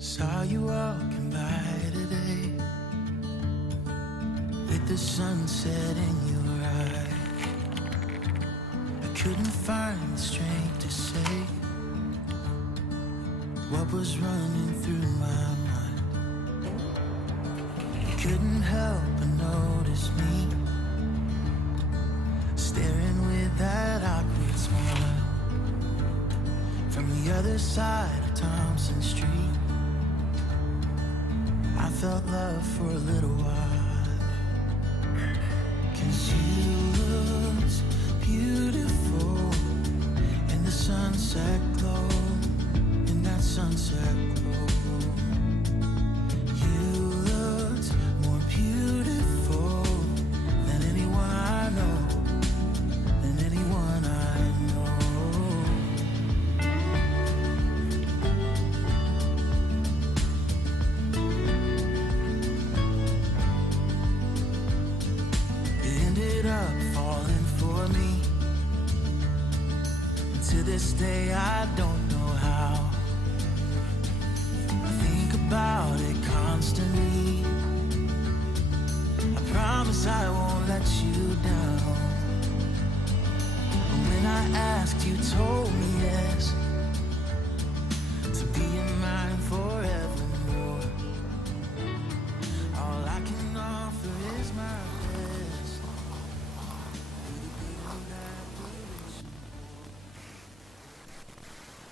Saw you walking by today, with the sunset in your eye. I couldn't find the strength to say what was running through my mind. You couldn't help but notice me, staring with that awkward smile from the other side of Thompson Street. I felt love for a little while, 'cause you looked beautiful in the sunset glow, in that sunset glow. You looked more beautiful than anyone I know, than anyone I know. Falling for me, and to this day I don't know how. I think about it constantly. I promise I won't let you down. But when I asked, you told me